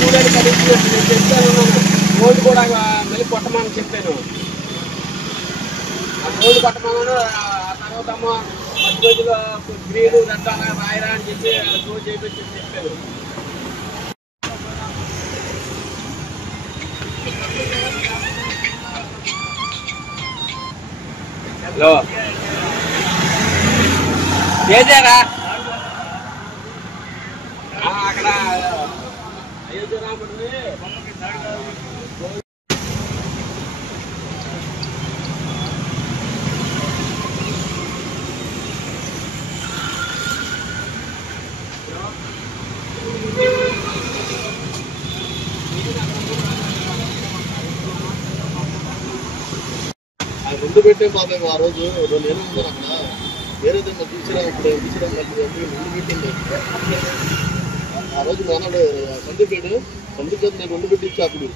చూడని కలిసి నేను చెప్తాను. గోల్డ్ కూడా మళ్ళీ కొట్టమని చెప్పాను. ఆ గోల్డ్ కొట్టమన్నాను. ఆ తర్వాత అమ్మ మధ్య రోజులో గ్రీను రెడ్ రాయరా అని చెప్పి గోల్డ్ చేయించి చెప్పాను. హలో చేసారా అక్కడ అయోధ్య రాముడిని ముందు పెట్టే బాబాయ్ ఆ రోజు నేను ఉన్నాను అక్కడ వేరే తీసుకురా ఇప్పుడు తీసుకురా ముందు పెట్టింది ఆ రోజు మనడు సందీప్ నేను రెండు పెట్టి ఇచ్చా అప్పుడు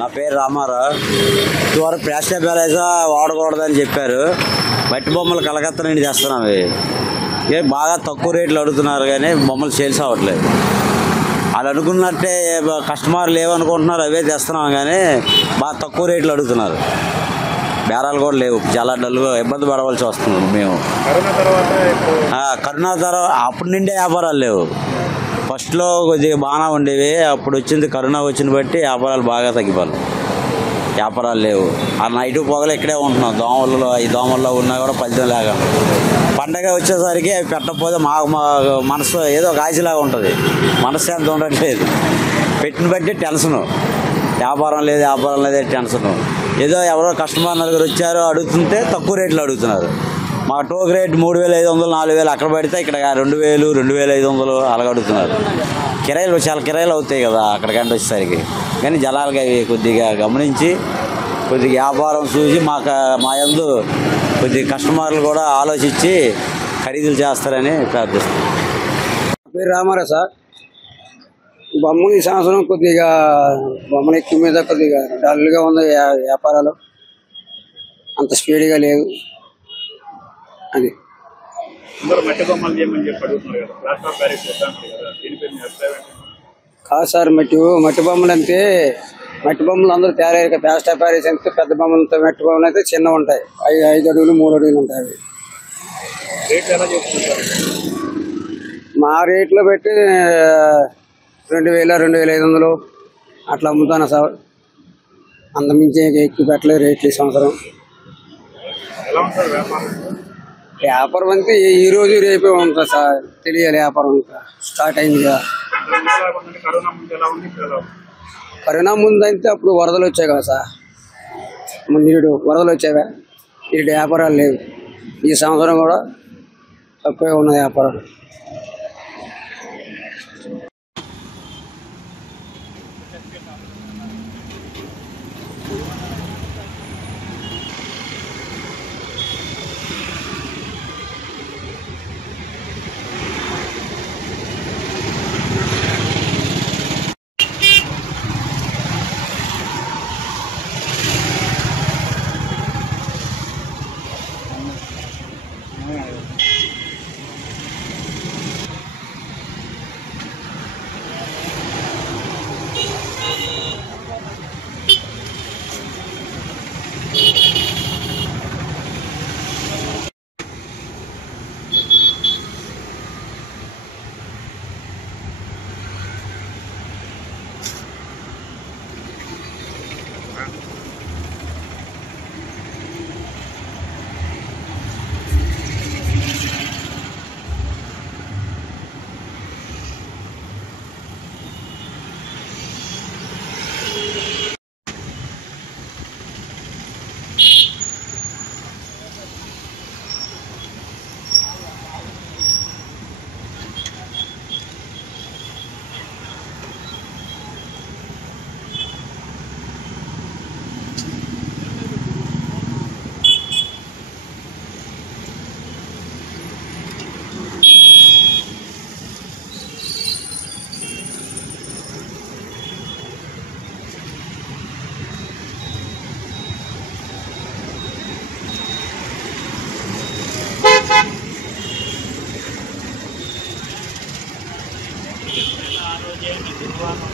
నా పేరు రామారావు. ఇదివరకు ప్లాస్టిక్ బ్యాలెన్స్ వాడకూడదని చెప్పారు. మట్టి బొమ్మలు కలకత్తా నుండి తెస్తున్నాం. ఇవి బాగా తక్కువ రేట్లు అడుగుతున్నారు కానీ బొమ్మలు సేల్స్ అవ్వట్లేదు. వాళ్ళు అనుకున్నట్టే కస్టమర్లు ఏమనుకుంటున్నారు అవే తెస్తున్నాం కానీ బాగా తక్కువ రేట్లు అడుగుతున్నారు. బేరాలు కూడా లేవు. చాలా డల్గా ఇబ్బంది పడవలసి వస్తుంది. మేము కరోనా తర్వాత అప్పటి నుండే వ్యాపారాలు లేవు. ఫస్ట్లో కొద్దిగా బాగా ఉండేవి. అప్పుడు వచ్చింది కరోనా వచ్చిన బట్టి వ్యాపారాలు బాగా తగ్గిపోయి వ్యాపారాలు లేవు. ఆ నైటు పొగలు ఇక్కడే ఉంటున్నాం. ఈ దోమల్లో ఉన్నా కూడా ఫలితం లేక పండగ వచ్చేసరికి అవి పెట్టకపోతే మాకు మనసు ఏదో ఒక ఆశలాగా ఉంటుంది. మనశ్శాంతి ఉండట్లేదు. పెట్టిన బట్టి టెన్షను. వ్యాపారం లేదే టెన్షను. ఏదో ఎవరో కస్టమర్ నలుగురు వచ్చారో అడుగుతుంటే తక్కువ రేట్లు అడుగుతున్నారు. మా టోక్ రేట్ 3500 4000 అక్కడ పడితే ఇక్కడ 2000 2500 అలాగ అడుగుతున్నారు. కిరాయిలు చాలా కిరాయిలు అవుతాయి కదా అక్కడికంటే వచ్చేసరికి. కానీ జనాలుగా అవి కొద్దిగా గమనించి కొద్దిగా వ్యాపారం చూసి మా యందు కొద్దిగా కస్టమర్లు కూడా ఆలోచించి ఖరీదులు చేస్తారని ప్రార్థిస్తున్నాం. పేరు రామారావు సార్. బొమ్మలు ఈ సంవత్సరం కొద్దిగా బొమ్మల ఎక్కువ మీద కొద్దిగా డల్గా ఉంది. వ్యాపారాలు అంత స్పీడ్గా లేదు. అది కాదు సార్. మట్టి బొమ్మలు అంటే మట్టి బొమ్మలు అందరూ తయారయ్యారు కదా. ప్లాస్టర్ ప్యారిస్ అంటే పెద్ద బొమ్మలతో మట్టి బొమ్మలు అయితే చిన్నవి ఉంటాయి. 5 అడుగులు 3 అడుగులు ఉంటాయి. మా రేట్లో పెట్టి 2000 2500 అట్లా అమ్ముతాను సార్. అంతమించి ఎక్కువ పెట్టలేదు రేట్లు ఈ సంవత్సరం. వ్యాపారం అంతే ఈ రోజు రేపే ఉంటుంది సార్. తెలియాలి వ్యాపారం స్టార్ట్ అయింది కదా. కరోనా ముందు అయితే అప్పుడు వరదలు వచ్చాయి కదా సార్. ముందు వరదలు వచ్చావా ఇటు వ్యాపారాలు లేవు. ఈ సంవత్సరం కూడా తక్కువే ఉన్న వ్యాపారం. చేయండి గురువారం